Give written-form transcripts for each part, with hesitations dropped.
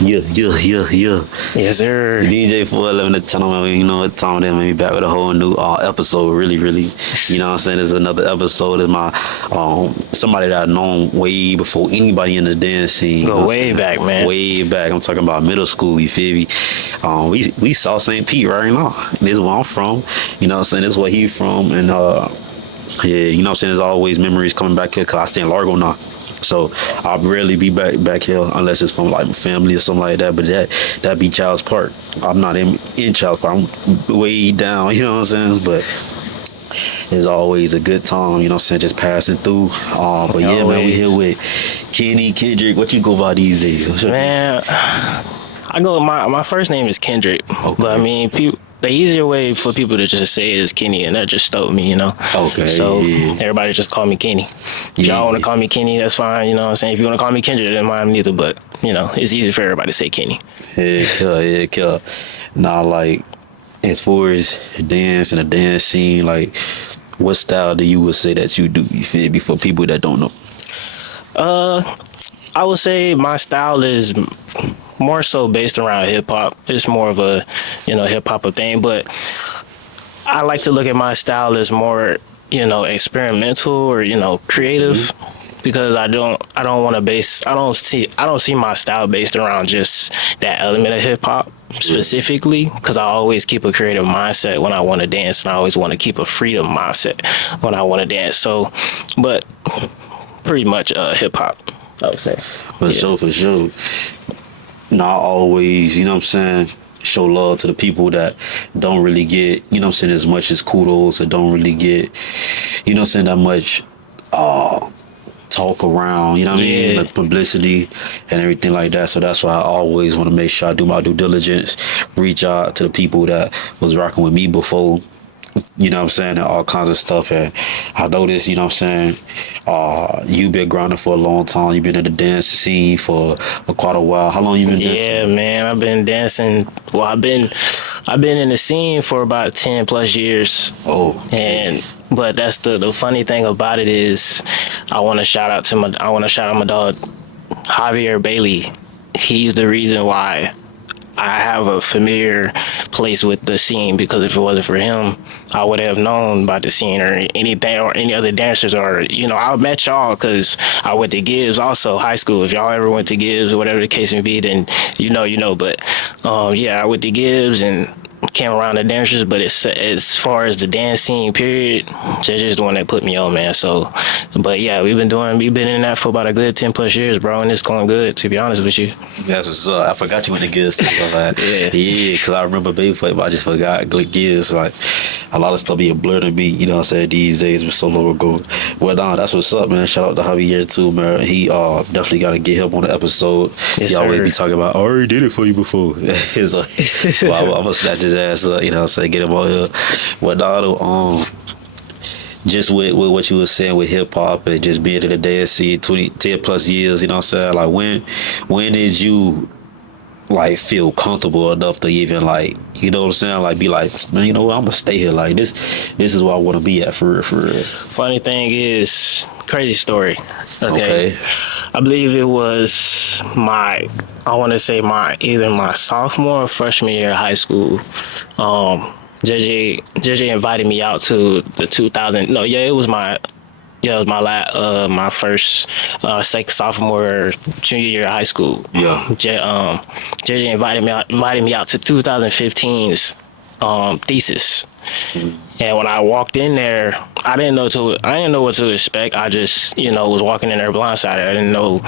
Yeah. Yes, sir. DJ 411, the channel, man. You know what time it is, man. We back with a whole new episode. Really, you know what I'm saying? This is another episode. Is my somebody that I've known way before anybody in the dance scene. You know Go what I'm way saying? back, man. Way back. I'm talking about middle school. You feel me? We saw St. Pete right now. This is where I'm from. You know what I'm saying? This is where he from, and yeah, you know what I'm saying? There's always memories coming back here because I stay in Largo now. So I'll rarely be back here unless it's from like my family or something like that. But that be Child's Park. I'm not in Child's Park. I'm way down. You know what I'm saying? But it's always a good time. You know what I'm saying? Just passing through. But yeah, man, we here with Kenny Kendrick. What you go by these days? What's your Man, I go. My first name is Kendrick, Okay. but I mean, the easier way for people to just say it is Kenny, and that just stole me, you know. Okay, So yeah. everybody just call me Kenny. If Yeah. y'all want to call me Kenny, that's fine. You know what I'm saying? If you want to call me Kendrick, then mine neither. But you know, it's easy for everybody to say Kenny. Yeah, killer. Now, like, as far as dance and the dance scene, like, what style do you would say that you do? You feel me? For people that don't know. I would say my style is more so based around hip hop. It's more of a, hip hop thing, but I like to look at my style as more, experimental or, creative, because I don't want to I don't see my style based around just that element of hip hop specifically, because I always keep a creative mindset when I want to dance, and I always want to keep a freedom mindset when I want to dance. So, but pretty much hip hop, I would say. For sure. Not always, you know what I'm saying, show love to the people that don't really get, you know what I'm saying, as much as kudos, or don't really get, you know what I'm saying, that much talk around, you know what I mean, Yeah. like publicity and everything like that. So that's why I always want to make sure I do my due diligence, reach out to the people that was rocking with me before, you know what I'm saying, and all kinds of stuff. And I noticed, you know what I'm saying, you've been grinding for a long time. You've been in the dance scene for quite a while. How long you been dancing? Yeah, man, I've been dancing. Well, I've been in the scene for about 10 plus years. Oh, But that's the funny thing about it is, I want to shout out my dog Javier Bailey. He's the reason why I have a familiar place with the scene, because if it wasn't for him, I would have known about the scene or anything, or any other dancers, or, I met y'all because I went to Gibbs also, high school. If y'all ever went to Gibbs or whatever the case may be, then you know. But yeah, I went to Gibbs and came around the dancers, but it's as far as the dance scene period, just the one that put me on, man. So, but yeah, we've been in that for about a good 10 plus years, bro, and it's going good, to be honest with you. that's what's up. I forgot you went to Gibbs. Like, Yeah. because I remember Babyfoot, but I just forgot Gibbs. Like, a lot of stuff being blurred to me, you know what I'm saying, these days, was so long ago. Well, that's what's up, man. Shout out to Javier, too, man. He definitely got to get him on the episode. Yes, he always sir. be talking about, I already did it for you before. So, well, I'm going to snatch his ass up, you know what I'm saying, get him on here. Well, just with what you were saying with hip hop and just being in the dance scene 10 plus years, you know what I'm saying? Like, when did you like feel comfortable enough to even, like, you know what I'm saying, like, be like, man, you know what, I'm gonna stay here, like, this is where I want to be at, for real. Funny thing is, crazy story. Okay. I believe it was either my sophomore or freshman year of high school. JJ invited me out to the 2000. No, yeah, it was my first sophomore junior year of high school. Yeah. JJ invited me out to 2015's thesis. And when I walked in there, I didn't know what to expect. I just, was walking in there blindsided. I didn't know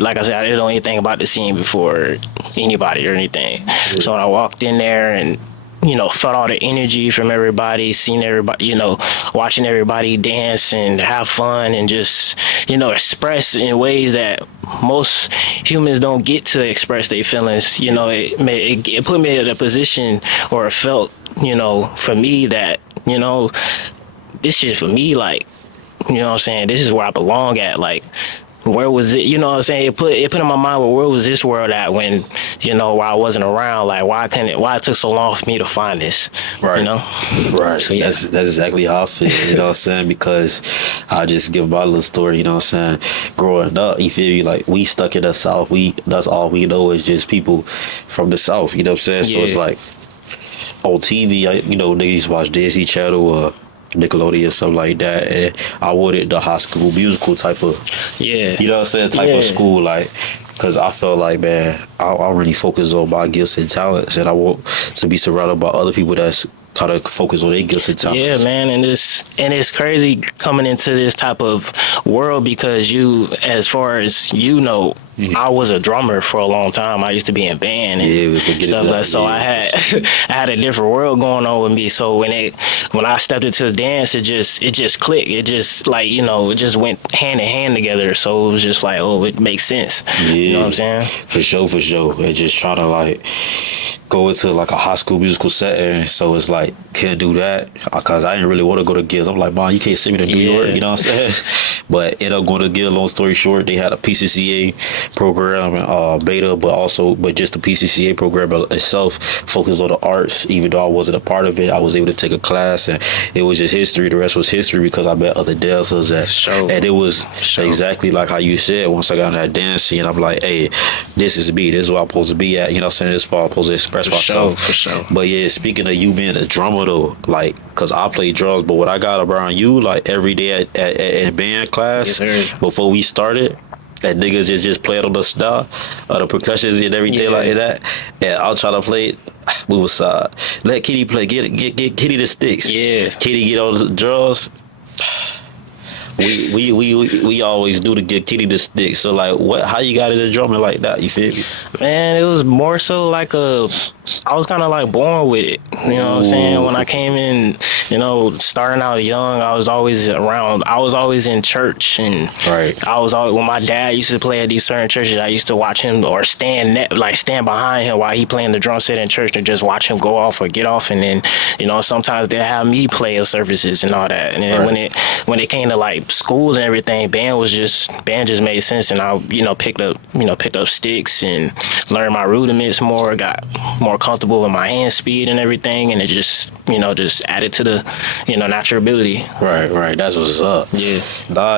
like I said, I didn't know anything about the scene before anybody or anything. Yeah. So when I walked in there and, felt all the energy from everybody, seeing everybody, watching everybody dance and have fun and just, express in ways that most humans don't get to express their feelings. It put me in a position, or it felt, for me that, this shit for me, like, what I'm saying, this is where I belong at. Like, where was it? You know what I'm saying? It put in my mind, well, where was this world at when, while I wasn't around? Like, why it took so long for me to find this? Right. You know? Right. So, yeah. That's exactly how I feel, you know what I'm saying? Because I just give my little story, you know what I'm saying? Growing up, you feel me? Like, we stuck in the South. That's all we know is just people from the South, you know what I'm saying? So it's Yeah. like on TV, niggas used to watch Disney Channel or Nickelodeon, something like that. And I wanted the High School Musical type of, Yeah. you know what I'm saying, type Yeah. of school, like, because I felt like, man, I really focus on my gifts and talents, and I want to be surrounded by other people that's kind of focus on their gifts and Yeah, talents. man, and it's crazy coming into this type of world because as far as I was a drummer for a long time. I used to be in band and Yeah, it was gonna get it stuff like done, that. So yeah. I had I had a different world going on with me. So when I stepped into the dance, it just clicked. It just it just went hand in hand together. So it was just like, oh, it makes sense. Yeah, You know what I'm saying? For sure. And just trying to like go into like a High School Musical setting. So it's like, can't do that because I didn't really want to go to gigs. I'm like, Mom, you can't send me to New Yeah. York. You know what I'm saying? But ended up going to Gil. Long story short, they had a PCCA program, beta, but just the PCCA program itself focused on the arts. Even though I wasn't a part of it, I was able to take a class, and it was just history. The rest was history because I met other dancers, and it was exactly like how you said. Once I got in that dance scene, I'm like, hey, this is me. This is where I'm supposed to be at. You know what I'm saying? This is where I'm supposed to express myself. For sure. But yeah, speaking of you being a drummer though, like, cause I play drums, but what I got around you, like every day at band class, Yes, sir. before we started, that niggas just playing on the stuff, the percussions and everything like that. And I'll try to play it. We was let Kitty play. Get Kitty the sticks. Yeah. Kitty get on the drums. We always do to get Kitty the stick. So like, how you got into drumming like that? You feel me? Man, it was more so like I was kind of like born with it. You know what I'm saying? When I came in, starting out young, I was always around. I was always in church, and Right. I was always when my dad used to play at these certain churches. I used to watch him or stand behind him while he playing the drum set in church and just watch him go off or get off, and then sometimes they'll have me play at services and all that. And then Right. when it came to like schools and everything, band just made sense, and I picked up sticks and learned my rudiments more, got more comfortable with my hand speed and everything, and it just added to the natural ability. Right. That's what's up. Yeah.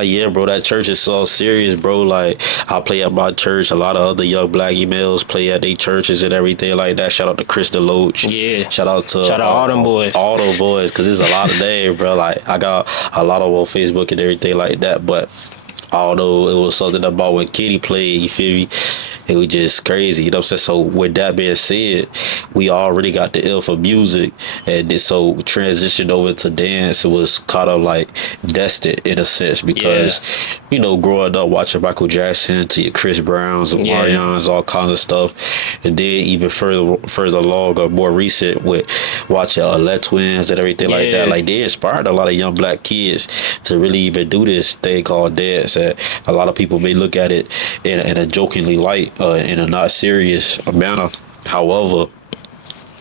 Yeah, bro. That church is so serious, bro. Like, I play at my church. A lot of other young black males play at their churches and everything like that. Shout out to Chris DeLoach. Yeah. Shout out all them boys. All those boys, because there's a lot of names, bro. Like, I got a lot of them on Facebook and everything like that. But although it was something about when Kitty played, you feel me? It was just crazy, you know what I'm saying? So with that being said, we already got the ill for music, and so transition over to dance, it was kind of like destined in a sense because, growing up watching Michael Jackson to your Chris Browns and Marions, all kinds of stuff, and then even further along or more recent with watching Les Twins and everything like that, like they inspired a lot of young black kids to really even do this thing called dance, and a lot of people may look at it in a jokingly light, in a not serious manner. However,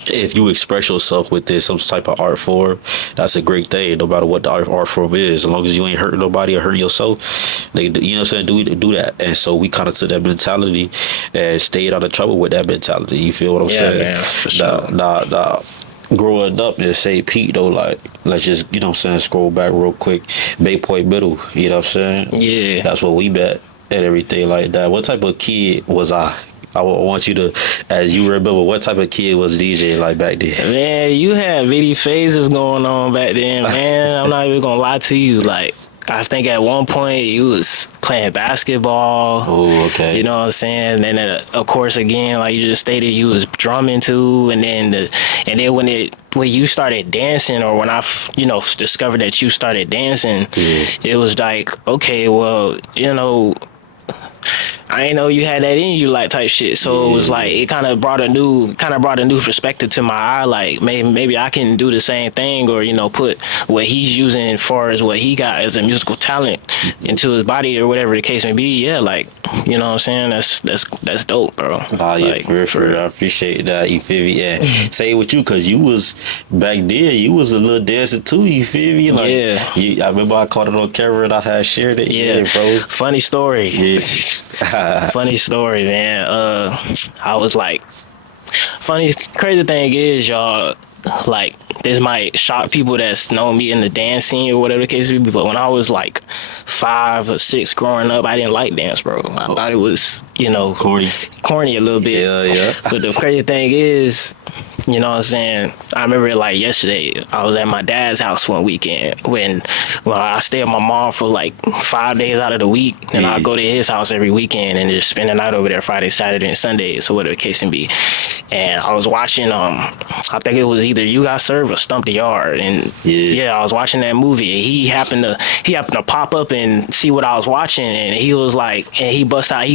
if you express yourself with this some type of art form, that's a great thing. No matter what the art form is, as long as you ain't hurting nobody or hurting yourself, you know what I'm saying, do that. And so we kind of took that mentality and stayed out of trouble with that mentality. You feel what I'm saying? Man, for sure. Nah. Growing up in St. Pete though, like, let's just, you know what I'm saying, scroll back real quick. Bay Point Middle, you know what I'm saying? Yeah. That's what we met and everything like that. What type of kid was I? I want you to, as you remember, what type of kid was DJ like back then? Man, you had many phases going on back then, man. I'm not even gonna lie to you. Like, I think at one point you was playing basketball. Oh, okay. You know what I'm saying? And then, of course, again, like you just stated, you was drumming too. And then when you started dancing, or when I discovered that you started dancing, it was like, okay, well, I ain't know you had that in you, like type shit. So it was like it kind of brought a new perspective to my eye. Like maybe I can do the same thing, or put what he's using as far as what he got as a musical talent into his body or whatever the case may be. Yeah, like what I'm saying. That's dope, bro. Oh yeah, Like, for real. I appreciate that. You feel me? Yeah. Say it with you, cause you was back then. You was a little dancer too. You feel me? Like, yeah. I remember I caught it on camera and I had shared it. Yeah, bro. Funny story. Yeah. Funny story, man. I was like, crazy thing is, y'all, like, this might shock people that's known me in the dance scene or whatever the case may be, but when I was like 5 or 6 growing up, I didn't like dance, bro. I thought it was, corny a little bit. Yeah. But the crazy thing is, you know what I'm saying? I remember like yesterday, I was at my dad's house one weekend when I stay with my mom for like 5 days out of the week, and I go to his house every weekend and just spend the night over there Friday, Saturday, and Sunday, so whatever the case may be. And I was watching, I think it was either You Got Served or Stump the Yard, and I was watching that movie. And he happened to pop up and see what I was watching, and he was like, and he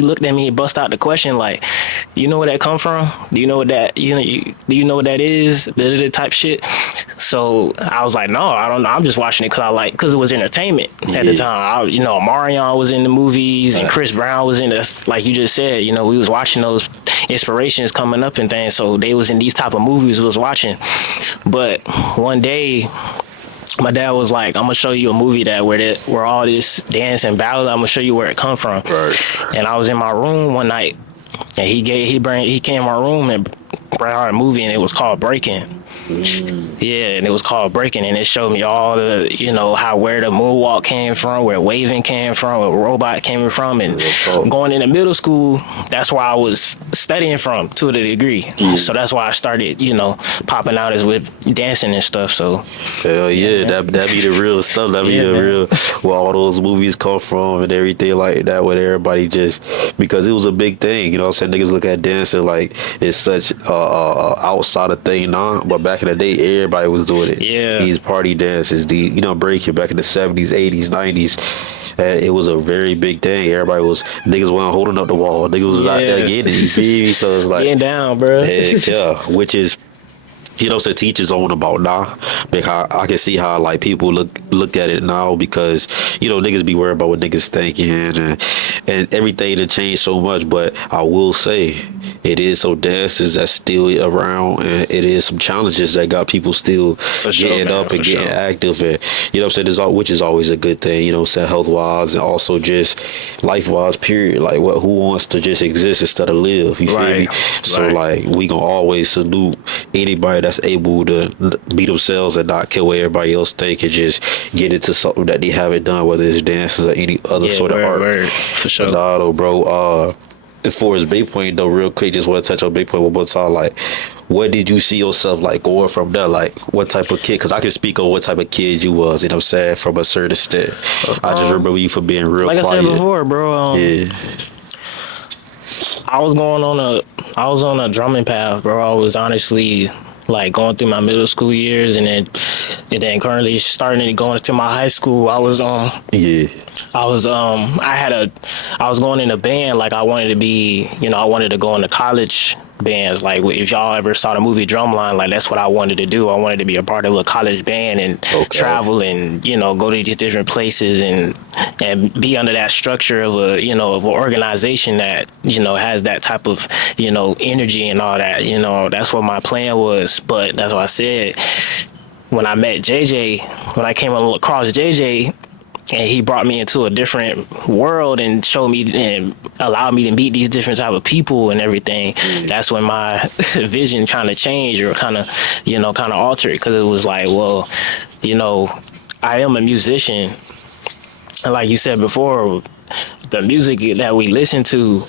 looked at me, and bust out the question like, "You know where that come from? Do you know what that do you know what that is?" Type shit. So I was like, no, I don't know. I'm just watching it because it was entertainment at the time. Marion was in the movies and Chris Brown was in the, like you just said, we was watching those inspirations coming up and things. So they was in these type of movies we was watching. But one day, my dad was like, I'm gonna show you a movie where all this dance and ballad, I'm gonna show you where it come from. Right. And I was in my room one night, and he came in my room and brought out a movie, and it was called Breaking. Yeah, and it was called Breaking, and it showed me all the, where the moonwalk came from, where waving came from, where robot came from, and going into middle school, that's where I was studying from to a degree. So that's why I started, popping out as with dancing and stuff. So hell yeah, that be the real stuff. That be the real where all those movies come from and everything like that. Where everybody just, because it was a big thing, you know what I'm saying? Niggas look at dancing like it's such outside of thing now, but back in the day, everybody was doing it. Yeah. These party dances, breaking back in the 70s, 80s, 90s. It was a very big thing. Niggas wasn't holding up the wall. Niggas was out there getting it. You feel me? So it's like getting down, bro. Heck yeah, which is, so teachers on about now. Because I can see how like people look at it now, because niggas be worried about what niggas thinking and everything to change so much. But I will say, it is some dances that's still around, and it is some challenges that got people still getting up and getting active, and which is always a good thing, health wise and also just life wise, period. Like who wants to just exist instead of live? You feel me? So like we gonna always salute anybody that's able to be themselves and not care what everybody else think, and just get into something that they haven't done, whether it's dances or any other sort of art. For sure. Nah, though, bro. As far as Bay Point though, real quick, just want to touch on Bay Point one more time. Like, what did you see yourself like going from there? Like, what type of kid? Because I can speak on what type of kid you was. You know what I'm saying? From a certain extent, I just remember you for being real quiet. Like I said before, bro. I was on a drumming path, bro. I was honestly like going through my middle school years, and then currently starting to go into my high school. I was going in a band. Like I wanted to be, I wanted to go into college bands. Like if y'all ever saw the movie Drumline, like that's what I wanted to do. I wanted to be a part of a college band and travel and go to these different places and be under that structure of of an organization that has that type of energy and all that. That's what my plan was. But that's what I said when I met JJ, when I came across JJ, and he brought me into a different world and showed me and allowed me to meet these different type of people and everything. That's when my vision kind of changed, or kind of altered, because it was like, well, I am a musician. And like you said before, the music that we listen to,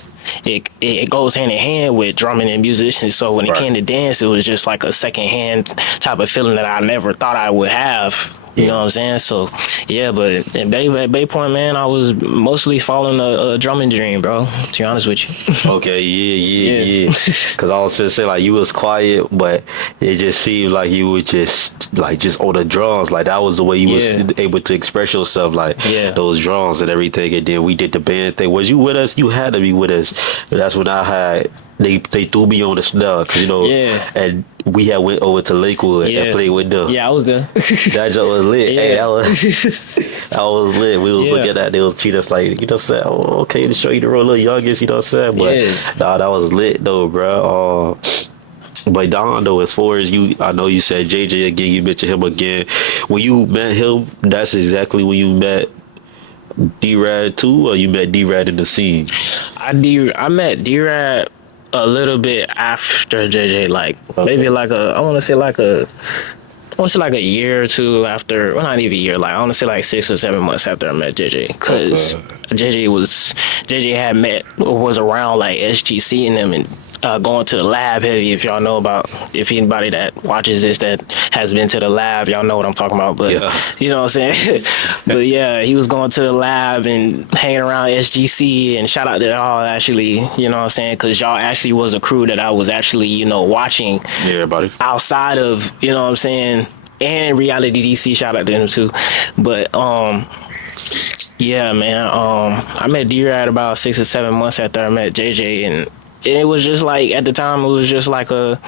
it goes hand in hand with drumming and musicians. So when it came to dance, it was just like a secondhand type of feeling that I never thought I would have You know what I'm saying? So, yeah, but at Bay Point, man, I was mostly following a drumming dream, bro, to be honest with you. Okay, Yeah. yeah. Because I was just saying, like, you was quiet, but it just seemed like you were just on the drums. Like, that was the way you was Yeah. able to express yourself, like, Yeah. those drums and everything. And then we did the band thing. Was you with us? You had to be with us. That's when I had, they threw me on the snare, because, Yeah. and we had went over to Lakewood and played with them. Yeah, I was there. That joke was lit. Yeah. Hey, that was lit. We was Yeah. looking at, they was treating us like, saying, oh, okay, to show you the real little youngest, you know what I'm saying? But Yes. nah, that was lit though, bro. But Don, though, as far as you, I know you said JJ again, you mentioned him again. When you met him, that's exactly when you met D-Rad too, or you met D-Rad in the scene? I met D-Rad a little bit after JJ, like maybe like I want to say like a year or two after, well, not even a year, like I want to say like 6 or 7 months after I met JJ, because JJ was around like SGC and them, and going to the lab heavy. If y'all know about, if anybody that watches this that has been to the lab, y'all know what I'm talking about. But Yeah. you know what I'm saying. But yeah, he was going to the lab and hanging around SGC, and shout out to y'all actually. You know what I'm saying, because y'all actually was a crew that I was actually watching Yeah, everybody. outside of, you know what I'm saying, and Reality DC, shout out to them too. But yeah, man, I met D-Rad about 6 or 7 months after I met JJ, and it was just like, at the time, it was just like a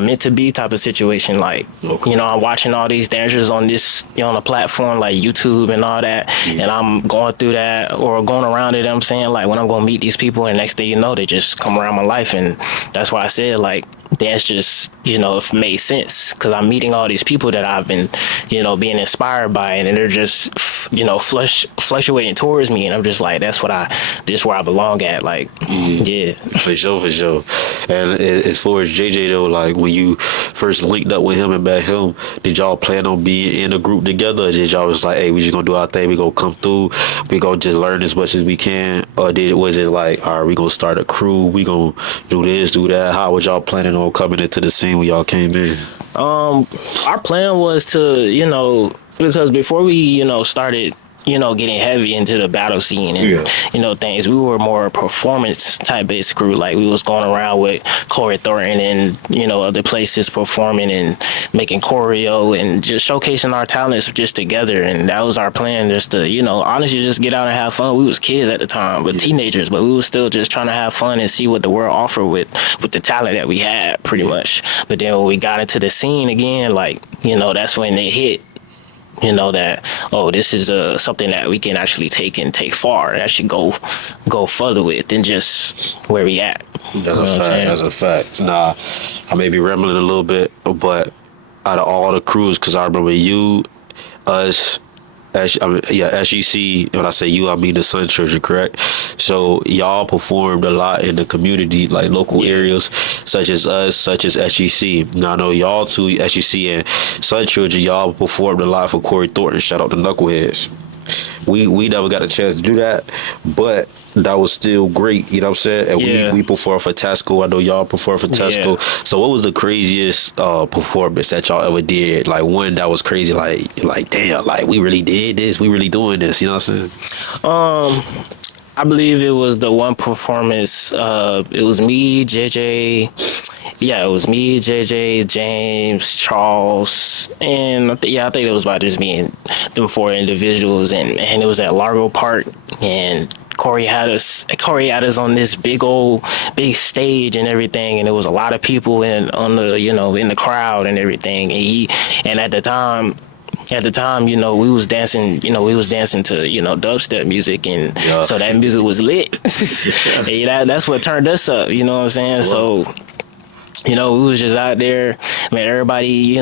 meant to be type of situation. Like, I'm watching all these dancers on this, on a platform like YouTube and all that, and I'm going through that or going around it. I'm saying, like, when I'm going to meet these people, and next thing you know, they just come around my life. And that's why I said, like, dance just, it made sense, because I'm meeting all these people that I've been, being inspired by, and they're just, fluctuating towards me, and I'm just like, this where I belong at, like, yeah. For sure. And as far as JJ though, like, when you first linked up with him and met him, did y'all plan on being in a group together, or did y'all just like, hey, we just gonna do our thing, we gonna come through, we gonna just learn as much as we can? Or was it like, all right, we gonna start a crew, we gonna do this, do that? How was y'all planning on coming into the scene when y'all came in? Our plan was to, because before we, started, getting heavy into the battle scene and, things, we were more performance type based crew. Like, we was going around with Corey Thornton and, other places performing and making choreo and just showcasing our talents just together. And that was our plan, just to, honestly, just get out and have fun. We was kids at the time, but teenagers, but we was still just trying to have fun and see what the world offered with the talent that we had, pretty much. But then when we got into the scene again, like, that's when it hit. That, this is something that we can actually take far and actually go further with than just where we at. That's a fact. Nah, I may be rambling a little bit, but out of all the crews, because I remember you, us, SGC, when I say you, I mean the Sun Children, correct? So y'all performed a lot in the community, like local areas, such as us, such as SGC. Now I know y'all two, SGC and Sun Children, y'all performed a lot for Corey Thornton. Shout out to Knuckleheads. We never got a chance to do that, but that was still great, you know what I'm saying? And we performed for Tesco. I know y'all performed for Tesco. Yeah. So what was the craziest performance that y'all ever did? Like, one that was crazy, like damn, like, we really did this, we really doing this, you know what I'm saying? I believe it was the one performance, it was me, JJ. Yeah, it was me, JJ, James, Charles, and I think it was about just me and them 4 individuals, and it was at Largo Park, and Corey had us on this big stage and everything, and there was a lot of people in the crowd and everything, and at the time, we was dancing to, dubstep music, and so that music was lit. And that's what turned us up, you know what I'm saying? So, we was just out there, man, everybody's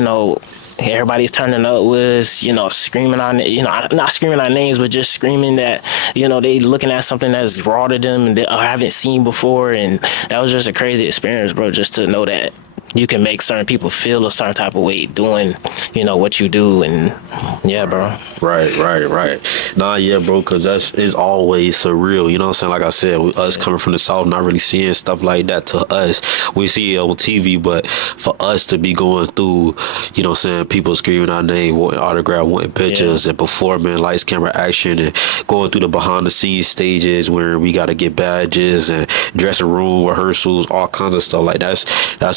turning up with us, screaming on, not screaming our names, but just screaming that, they looking at something that's raw to them and they haven't seen before. And that was just a crazy experience, bro, just to know that, you can make certain people feel a certain type of way doing, what you do. And yeah, bro. Right. Nah, yeah, bro, because that's is always surreal. You know what I'm saying? Like I said, us coming from the South, not really seeing stuff like that to us. We see it on TV, but for us to be going through, you know what I'm saying, people screaming our name, wanting autograph, wanting pictures, and performing lights, camera, action, and going through the behind the scenes stages where we got to get badges and dressing room rehearsals, all kinds of stuff. Like that's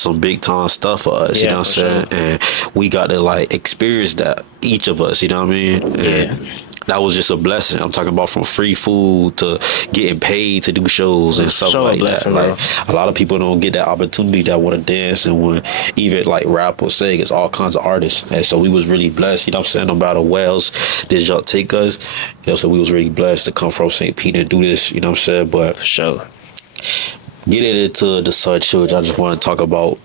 some big time stuff for us. You Yeah, know what for I'm saying? And we got to like experience that, each of us. You know what I mean? Yeah. And that was just a blessing. I'm talking about from free food to getting paid to do shows and stuff So a like blessing, that. bro. Like a lot of people don't get that opportunity that want to dance and want even like rap or sing. It's all kinds of artists, and so we was really blessed. You know what I'm saying? No matter where else this y'all take us, so we was really blessed to come from St. Peter and do this. You know what I'm saying? But For sure. getting into the Sun Children, I just want to talk about,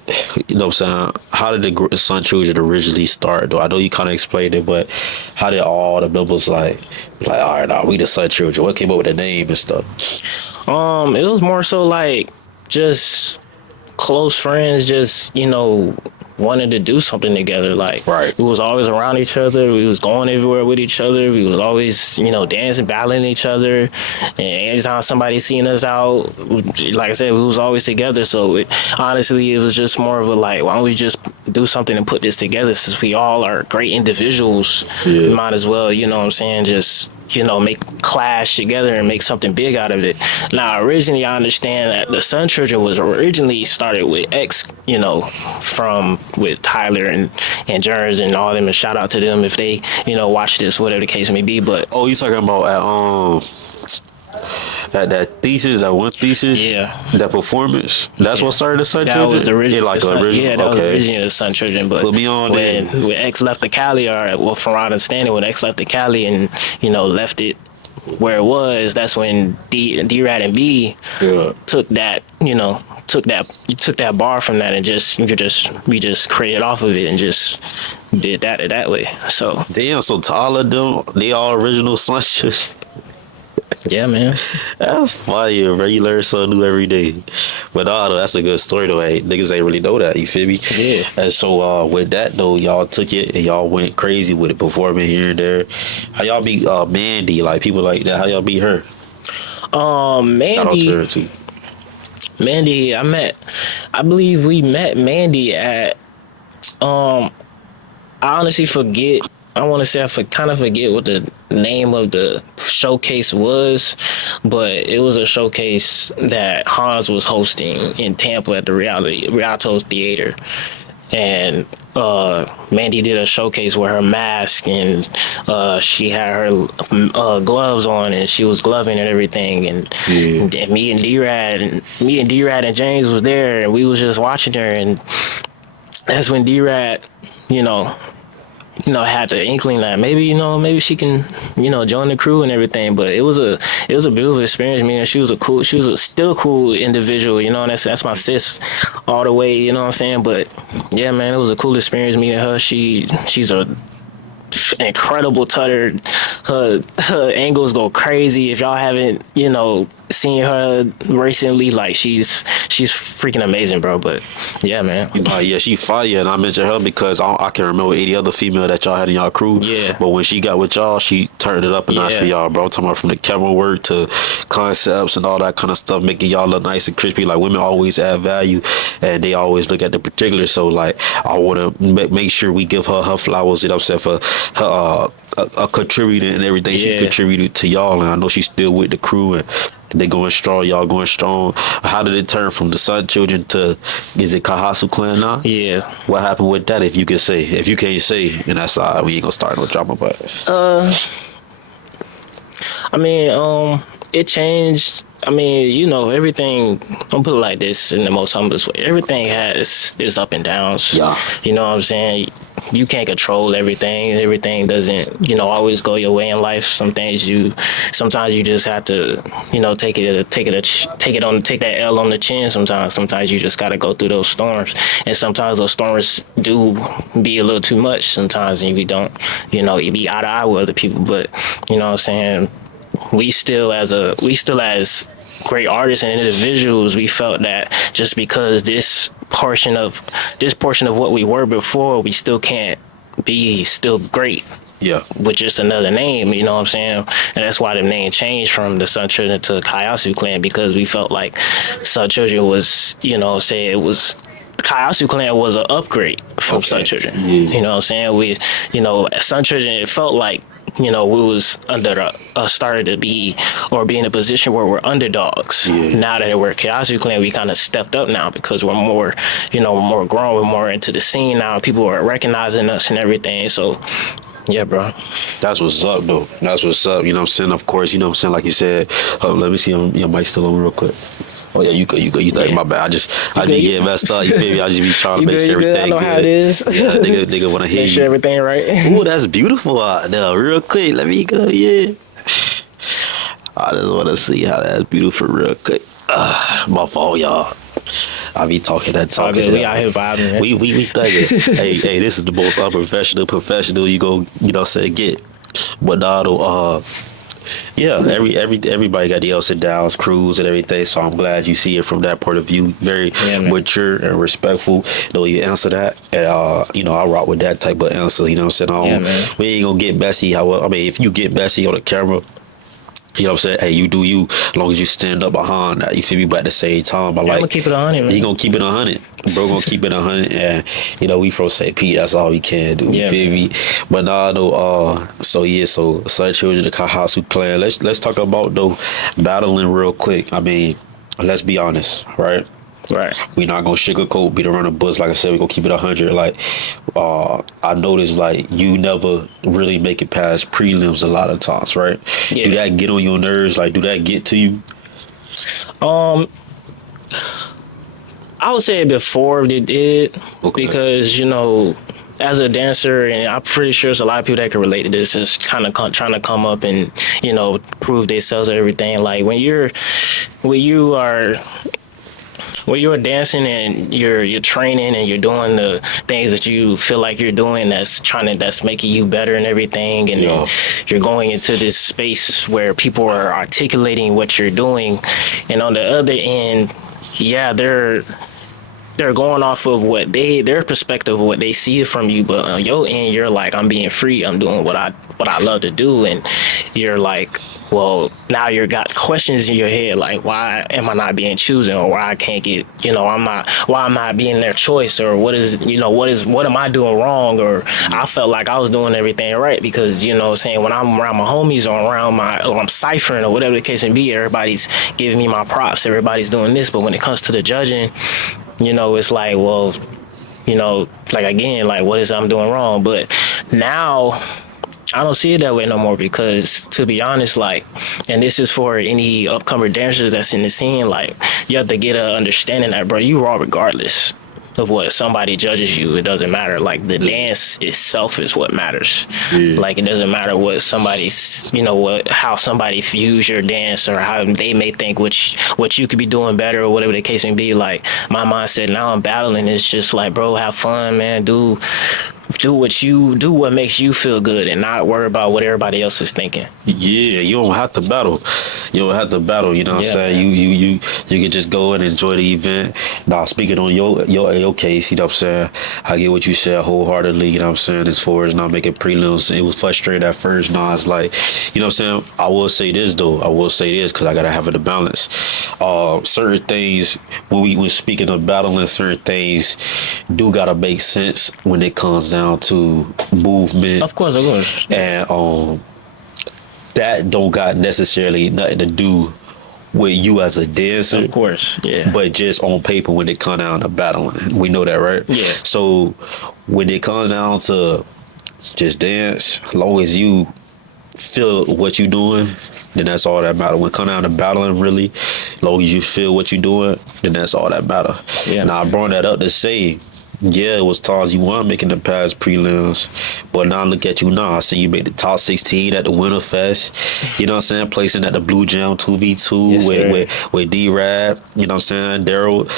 you know what I'm saying, how did the Sun Children originally start, though? I know you kind of explained it, but how did all the members like, all right, nah, we the Sun Children? What came up with the name and stuff? It was more so like just close friends, just wanted to do something together. Like, Right. we was always around each other. We was going everywhere with each other. We was always dancing, battling each other. And anytime somebody seen us out, like I said, we was always together. So honestly, it was just more of a like, why don't we just do something and put this together? Since we all are great individuals, we might as well, you know what I'm saying, just make clash together and make something big out of it. Now, originally, I understand that the Sun Children was originally started with X, with Tyler and Jerns and all them, and shout out to them if they, watch this, whatever the case may be. But Oh, you talking about at that thesis, that one thesis? yeah, That performance? That's what started the Sun that Children? was the original. Yeah, like the original? Yeah, that was Okay. originally the Sun Children. But Put me on when then. when X left the Cali, or well, from our understanding, when X left the Cali and left it where it was, that's when D-Rad and B Yeah. took that, took that bar from that and we just created off of it and just did that way. So Damn, so to all of them, they all original Sun Children. yeah, man. That's fire, bro. You learn something new every day. But though, that's a good story though. Hey, niggas ain't really know that. You feel me? Yeah. And so with that though, y'all took it and y'all went crazy with it, performing here and there. How y'all meet Mandy? Like people like that. How y'all meet her? Shout out to her too. Mandy, I believe we met Mandy at, I honestly forget. I want to say kind of forget what the name of the showcase was, but it was a showcase that Hans was hosting in Tampa at the Rialto's Theater. And Mandy did a showcase with her mask, and she had her gloves on, and she was gloving and everything. And, and me and D-Rad and James was there, and we was just watching her. And that's when D-Rad, had the inkling that maybe she can, join the crew and everything. But it was a beautiful experience. Man, she was still a cool individual, and that's my sis all the way, you know what I'm saying? But yeah, man, it was a cool experience meeting her. She's a incredible tutter. Her angles go crazy. If y'all haven't, seen her recently, like she's freaking amazing, bro. But yeah, man. Yeah, she fire, and I mentioned her because I can't remember any other female that y'all had in y'all crew. Yeah. But when she got with y'all, she turned it up a notch for y'all, bro. I'm talking about from the camera work to concepts and all that kind of stuff, making y'all look nice and crispy. Like women always add value, and they always look at the particular. So like, I want to make sure we give her flowers. You know what I'm saying, for her a contributor and everything she contributed to y'all. And I know she's still with the crew and they going strong, y'all going strong. How did it turn from the Sun Children to, is it Kahasu Clan now? Yeah. What happened with that, if you can say? If you can't say, then that's we ain't gonna start no drama, but I mean, it changed. I mean, everything, I'm put it like this in the most humblest way. Everything has its up and downs. Yeah. You know what I'm saying? You can't control everything. Everything doesn't, always go your way in life. Sometimes you just have to, take that L on the chin sometimes you just got to go through those storms. And sometimes those storms do be a little too much sometimes, and you don't, you be out of eye with other people. But, you know what I'm saying? We still as great artists and individuals, we felt that just because this portion of what we were before, we still can't be still great Yeah. with just another name, you know what I'm saying? And that's why the name changed from the Sun Children to Kaiyasu Clan, because we felt like Sun Children was, Kaiyasu Clan was an upgrade from Sun Children. Yeah. You know what I'm saying? Sun Children, it felt like, we was started to be or be in a position where we're underdogs. Yeah. Now that we're Kaiyasu Clan, we kind of stepped up now because we're more, more grown, we're more into the scene now. People are recognizing us and everything. So, yeah, bro. That's what's up, though. That's what's up. You know what I'm saying? Of course, you know what I'm saying? Like you said, let me see your mic still on real quick. Oh, yeah, you good. You think my bad. I be getting messed up. You feel me? I just be trying to make sure everything I know good. how it is. Yeah, nigga want to hear Make you. sure everything right. Ooh, that's beautiful out there. Real quick. Let me go. Yeah. I just want to see how that's beautiful real quick. My fault, y'all. I be talking that talking. We out here vibing, man. We thugging. hey, this is the most professional you go, say get. But nah, yeah, everybody got the ups and downs, crews and everything. So I'm glad you see it from that point of view. Very mature and respectful. Though you answer that, and I rock with that type of answer. You know what I'm saying? We ain't gonna get messy. If you get messy on the camera, you know what I'm saying? Hey, you do you, as long as you stand up behind that. You feel me? But at the same time, I'm gonna keep it 100, man. He gonna keep it 100. Bro gonna keep it 100, and we from St. Pete. That's all we can do. You feel me? But nah, no. So Sun Children, the Kaiyasu Clan. Let's talk about though battling real quick. Let's be honest, right? Right. We not gonna sugarcoat, beat around the bush. Like I said, we gonna keep it 100. Like, I noticed like you never really make it past prelims a lot of times, right? Yeah. Do that get on your nerves? Like, do that get to you? I would say before it did, because as a dancer, and I'm pretty sure there's a lot of people that can relate to this, is kind of trying to come up and prove themselves and everything. Like when you are dancing and you're training and you're doing the things that you feel like you're doing that's making you better and everything, and then you're going into this space where people are articulating what you're doing, and on the other end, they're going off of their perspective of what they see from you, but on your end, you're like, I'm being free, I'm doing what I love to do, and you're like, well, now you got questions in your head like, why am I not being chosen, or why I can't get, why am I being their choice, or what am I doing wrong, or I felt like I was doing everything right because, saying when I'm around my homies or I'm ciphering or whatever the case may be, everybody's giving me my props, everybody's doing this, but when it comes to the judging, it's like, well, like again, like what is I'm doing wrong? But now I don't see it that way no more because, to be honest, like, and this is for any upcoming dancers that's in the scene, like, you have to get an understanding that, bro, you raw regardless of what somebody judges you. It doesn't matter. Like, the dance itself is what matters. Like, it doesn't matter what somebody's, how somebody views your dance or how they may think what you could be doing better or whatever the case may be. Like, my mindset now I'm battling is just like, bro, have fun, man. Do what makes you feel good and not worry about what everybody else is thinking. Yeah, you don't have to battle. You know what I'm saying? You can just go and enjoy the event. Now, speaking on your case, you know what I'm saying? I get what you said wholeheartedly, you know what I'm saying? As far as not making prelims, it was frustrating at first. Now it's like, you know what I'm saying? I will say this because I gotta have it a balance. Certain things, when speaking of battling, certain things do gotta make sense when it comes down to movement. Of course. And that don't got necessarily nothing to do with you as a dancer. Of course, yeah. But just on paper when it comes down to battling. We know that, right? Yeah. So when it comes down to just dance, as long as you feel what you're doing, then that's all that matters. When it comes down to battling, really, as long as you feel what you're doing, then that's all that matters. Yeah. Now, I brought that up to say, yeah, it was times you weren't making the past prelims, but now look at you now. I see you made the top 16 at the Winter Fest. You know what I'm saying? Placing at the Blue Jam 2v2 with D-Rab. You know what I'm saying? Daryl,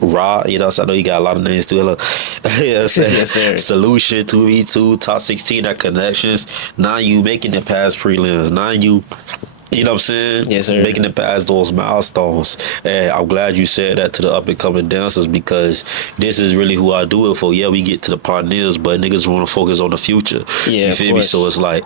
Rod. You know what I'm saying? I know you got a lot of names too. You know what I'm saying? Yes, sir. Solution 2v2, top 16 at Connections. Now you making the past prelims. Now you You know what I'm saying? Yes, sir. Making it past those milestones. And I'm glad you said that to the up and coming dancers, because this is really who I do it for. Yeah, we get to the pioneers, but niggas want to focus on the future. Yeah, you of feel me? course. So it's like,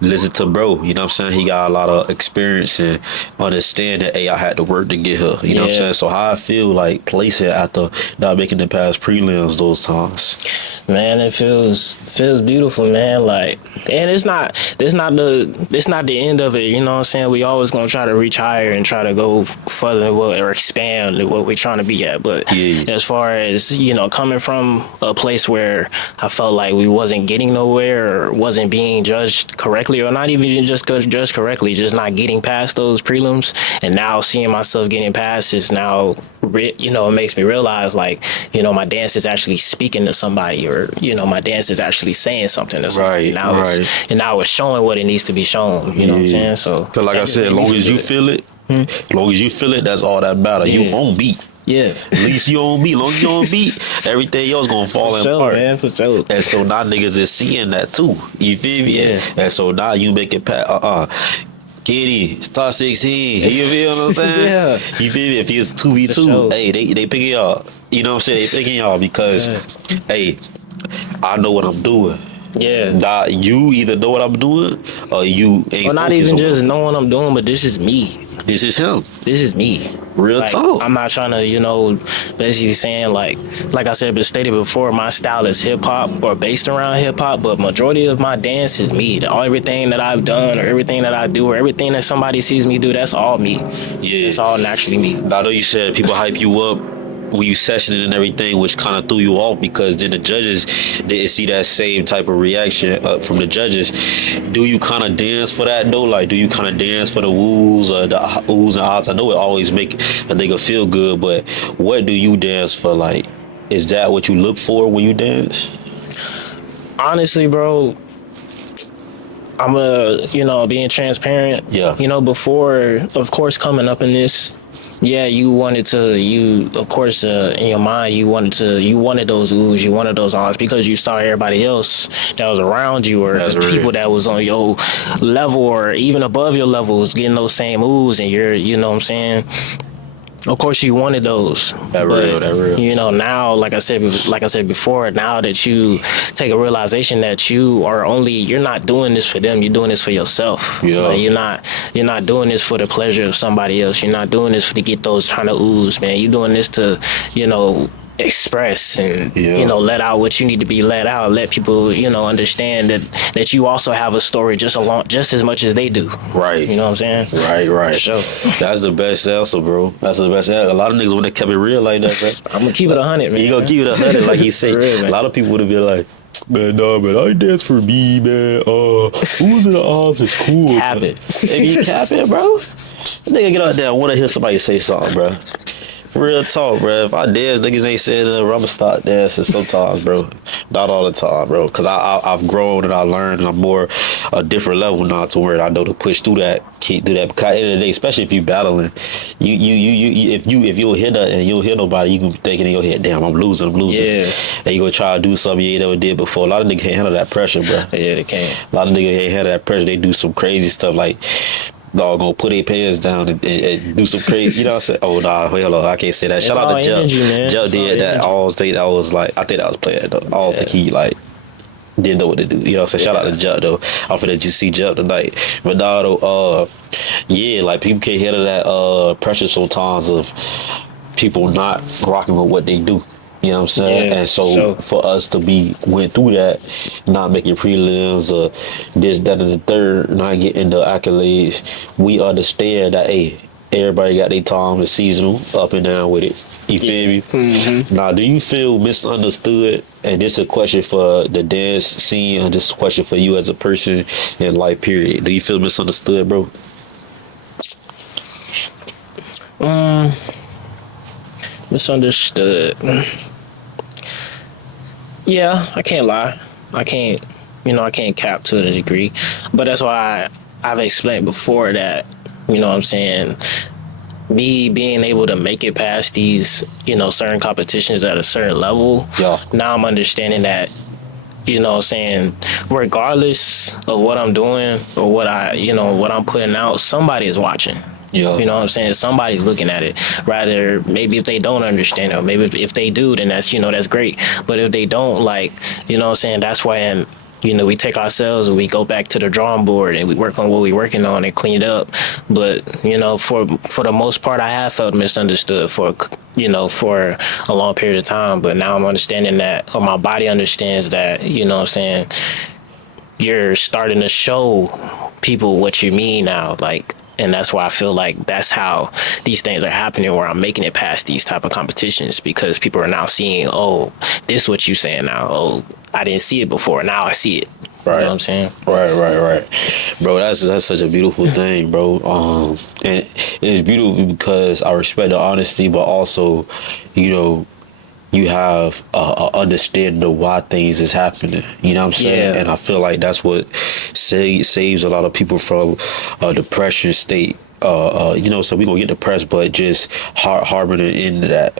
listen to bro, you know what I'm saying? He got a lot of experience and understand that, hey, I had to work to get here. You know what I'm Yeah. saying? So how I feel like placing after not making it past prelims those times. Man, it feels beautiful, man. Like, and it's not the end of it. You know what I'm saying? We always gonna try to reach higher and try to go further or expand what we're trying to be at. But Yeah. as far as, you know, coming from a place where I felt like we wasn't getting nowhere or wasn't being judged correctly, or not even just judged correctly, just not getting past those prelims, and now seeing myself getting past is now, you know, it makes me realize, like, you know, my dance is actually speaking to somebody, or, you know, my dance is actually saying something to somebody. Right, Now right. now it's showing what it needs to be shown. You know what I'm saying? So, Cause like I that just said, as made me long as you good. feel it, as long as you feel it, that's all that matters. You Yeah. on beat. Yeah. At least you on beat. As long as you on beat, everything else gonna fall For sure, apart. man. For sure. And so now niggas is seeing that too. You feel me? Yeah. And so now you make it past. Kitty, star 16. You feel what I'm saying? Yeah. You feel me? If it's 2v2, For sure. hey, they picking y'all. You know what I'm saying? They picking y'all because, Yeah. hey, I know what I'm doing. Yeah. Nah, you either know what I'm doing or you ain't. Or not focused even on just it. knowing what I'm doing, but this is me. This is him. This is me. Real Like, talk. I'm not trying to, you know, basically saying like I said, but stated before, my style is hip hop or based around hip hop, but majority of my dance is me. Everything that I've done, or everything that I do, or everything that somebody sees me do, that's all me. Yeah. It's all naturally me. I know you said people hype you up when you sessioning and everything, which kind of threw you off because then the judges didn't see that same type of reaction from the judges. Do you kind of dance for that though? Like, do you kind of dance for the woos or the oohs and ahs? I know it always make a nigga feel good, but what do you dance for? Like, is that what you look for when you dance? Honestly, bro, I'm you know, being transparent. Yeah. You know, before, of course, coming up in this, yeah, you wanted to, of course, in your mind, you wanted those oohs, you wanted those ahs, because you saw everybody else that was around you, or That's the right. people that was on your level or even above your level was getting those same oohs, and you know what I'm saying? Of course, you wanted those. That real. You know, now, like I said before, now that you take a realization that you're not doing this for them, you're doing this for yourself. Yeah. Like, you're not doing this for the pleasure of somebody else. You're not doing this to get those kind of oohs, man. You're doing this to, you know, express and Yeah. you know, let out what you need to be let out. Let people, you know, understand that you also have a story just as much as they do. Right. You know what I'm saying? Right. For sure. That's the best answer, bro. That's the best answer. A lot of niggas when they kept it real like that, bro. I'm gonna keep it 100, man. You gonna keep it 100, like you say. For real, man. A lot of people would have been like, man, nah, man, I dance for me, man. Who's in the odds is cool. Have it. If you capping, bro, nigga get out there. I want to hear somebody say something, bro. Real talk, bro. If I dance, niggas ain't saying that. I'ma start dancing sometimes, bro. Not all the time, bro. Cause I've grown and I learned, and I'm more a different level now to where I know to push through that, keep through that. Because at the end of the day, especially if you battling, you if you don't hit that and you don't hit nobody, you can be thinking in your head, damn, I'm losing. Yeah. And you gonna try to do something you ain't never did before. A lot of niggas can't handle that pressure, bro. Yeah, they can. A lot of niggas ain't handle that pressure. They do some crazy stuff like, dog, gonna put their pants down and do some crazy, you know what I'm saying? Oh, nah, wait, hold on, I can't say that. It's Shout out all to Jump. energy, man. Jump It's all did that. I energy. always think that was like, I think that was playing though. I don't think he like didn't know what to do. You know what I'm saying? Shout out to Jump though. I'm finna just see Jump tonight. But nah, though, yeah, like people can't handle that pressure sometimes of people not rocking with what they do. You know what I'm saying? Yeah, and so sure. for us to went through that, not making prelims or this, that, and the third, not getting the accolades, we understand that, hey, everybody got their time and seasonal up and down with it. You feel me? Mm-hmm. Now, do you feel misunderstood? And this is a question for the dance scene, or this is a question for you as a person in life, period. Do you feel misunderstood, bro? Misunderstood. Yeah, I can't lie. I can't cap to a degree. But that's why I've explained before that, you know what I'm saying, me being able to make it past these, you know, certain competitions at a certain level. Yeah. Now I'm understanding that you know what I'm saying, regardless of what I'm doing or what what I'm putting out, somebody is watching. Yeah. You know what I'm saying? Somebody's looking at it. Rather, maybe if they don't understand it, or maybe if they do, then that's great. But if they don't, like, you know what I'm saying, that's when, we take ourselves and we go back to the drawing board and we work on what we're working on and clean it up. But, for the most part, I have felt misunderstood for a long period of time. But now I'm understanding that, or my body understands that, you know what I'm saying, you're starting to show people what you mean now, like, and that's why I feel like that's how these things are happening, where I'm making it past these type of competitions, because people are now seeing, oh, this is what you saying now. Oh, I didn't see it before. Now I see it. Right. You know what I'm saying? Right. Bro, that's such a beautiful thing, bro. And it's beautiful because I respect the honesty, but also, you have a understanding of why things is happening. You know what I'm saying? Yeah. And I feel like that's what saves a lot of people from a depression state. So we gonna get depressed, but just harboring into that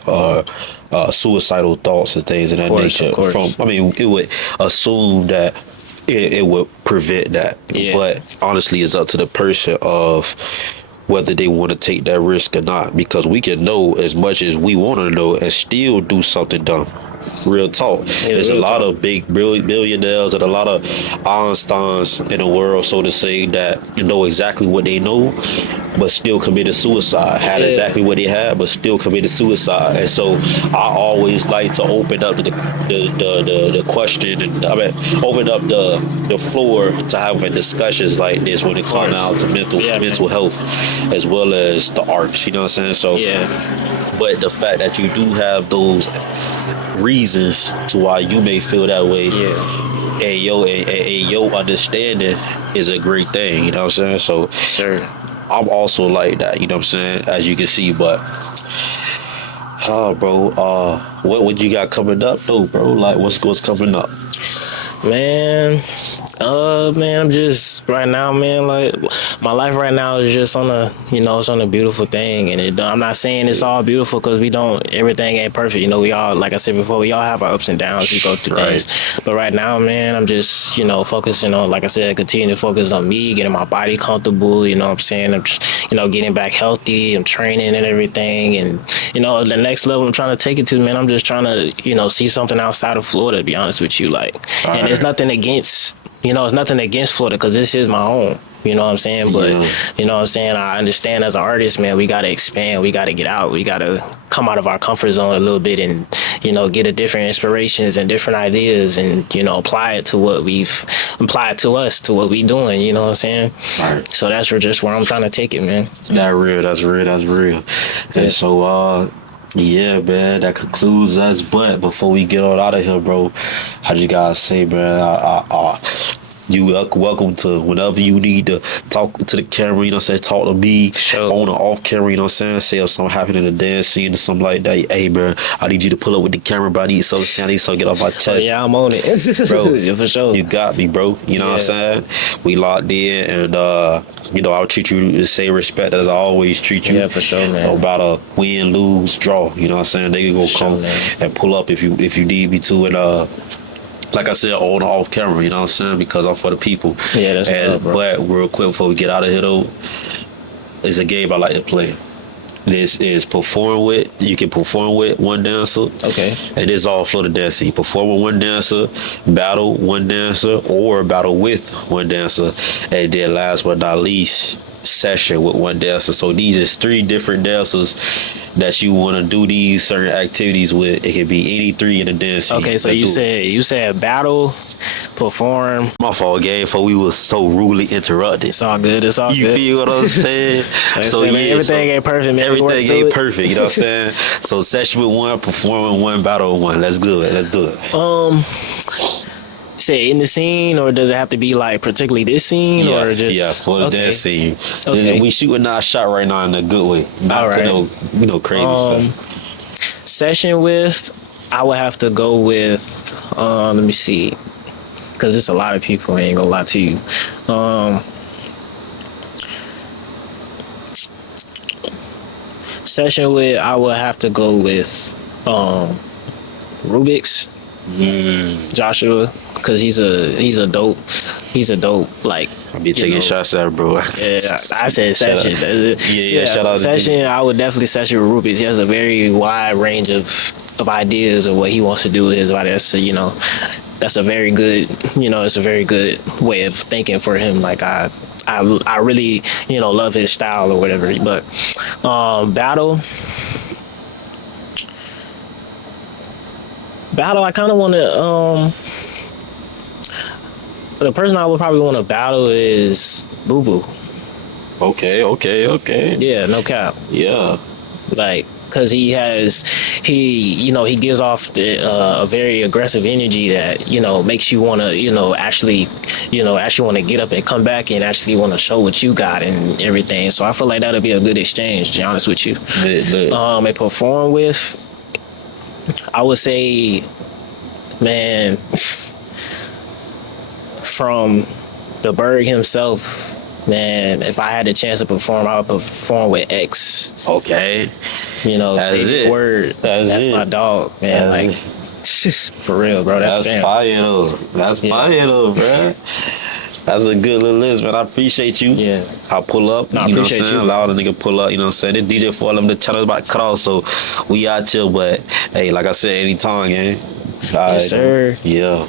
suicidal thoughts and things of that nature. Of course. It would assume that it would prevent that. Yeah. But honestly, it's up to the person of whether they want to take that risk or not, because we can know as much as we want to know and still do something dumb. Real talk. There's a lot of big billionaires and a lot of Einsteins in the world, so to say, that know exactly what they know, but still committed suicide. Had exactly what they had, but still committed suicide. And so I always like to open up the question, and open up the floor to having discussions like this when it comes out to mental health as well as the arts. You know what I'm saying? So but the fact that you do have those reasons to why you may feel that way, and your understanding is a great thing. You know what I'm saying? So Sure. I'm also like that. You know what I'm saying? As you can see, but bro, what you got coming up though, bro? Like what's coming up? Man, I'm just right now, man. Like my life right now is just on it's on a beautiful thing, and I'm not saying it's all beautiful because everything ain't perfect. We all, like I said before, we all have our ups and downs. We go through things, but right now, man, I'm just focusing on, like I said, continue to focus on me, getting my body comfortable. You know what I'm saying? I'm just, getting back healthy. I'm training and everything, and the next level I'm trying to take it to, man. I'm just trying to see something outside of Florida. To be honest with you, like, and it's nothing against. It's nothing against Florida because this is my home. You know what I'm saying? But, you know what I'm saying? I understand as an artist, man, we got to expand. We got to get out. We got to come out of our comfort zone a little bit and, get a different inspirations and different ideas and, apply it to what to what we doing. You know what I'm saying? Right. So that's just where I'm trying to take it, man. That's real. And so, yeah, man, that concludes us. But before we get on out of here, bro, I just gotta say, man, you welcome to whenever you need to talk to the camera, talk to me on or off camera, you know what I'm saying? Say if something happened in the dance scene or something like that. Hey, bro, I need you to pull up with the camera, bro. I need something get off my chest. Oh, yeah, I'm on it. Bro, yeah, for sure. You got me, bro. You know what I'm saying? We locked in, and I'll treat you the same respect as I always treat you. Yeah, for sure, man. No matter win, lose, draw. You know what I'm saying? They can go come and pull up if you need me to, and like I said, on or off camera, you know what I'm saying? Because I'm for the people. Yeah, that's good, bro. But real quick before we get out of here, though, it's a game I like to play. This is you can perform with one dancer. Okay. And this is all Florida dancing. You perform with one dancer, battle one dancer, or battle with one dancer. And then last but not least, session with one dancer. So these is 3 different dancers that you want to do these certain activities with. It can be any 3 in the dance scene. Okay, so you said battle, perform. My fault, gang, for we was so rudely interrupted. It's all good. You feel what I'm saying? Everything ain't perfect, man. Everything ain't perfect, you know what I'm saying? So session with one, perform with one, battle with one. Let's do it. Say in the scene, or does it have to be like particularly this scene, or just for the dance scene? Okay. We shooting our shot right now in a good way, not to no crazy stuff. Session with, I would have to go with let me see, because it's a lot of people. I ain't gonna lie to you. Session with, I would have to go with Rubik's. Joshua, because he's a dope like. I be taking shots at bro. Yeah, I said Session. Yeah, shout out to Session. I would definitely Session with Rupees. He has a very wide range of ideas of what he wants to do with his body. That's that's a very good it's a very good way of thinking for him. Like I really love his style or whatever. But battle. I kind of want to the person I would probably want to battle is Boo Boo. Okay. Yeah, no cap. Yeah. Like, cause he gives off a very aggressive energy that makes you want to actually want to get up and come back and actually want to show what you got and everything. So I feel like that'll be a good exchange. To be honest with you. And perform with, I would say, man. From the Berg himself, man, if I had the chance to perform, I would perform with X. Okay. That's it. Word. That's it. My dog, man. That's for real, bro. That's fire though. Fire though, bro. That's a good little list, man. I appreciate you. Yeah. I'll pull up. No, you know what I'm appreciate saying? you. Allow the nigga pull up. You know what I'm saying? This DJ for them, the channel's about to cut off, so we out here. But hey, like I said, anytime, gang. Yes, sir. Yeah.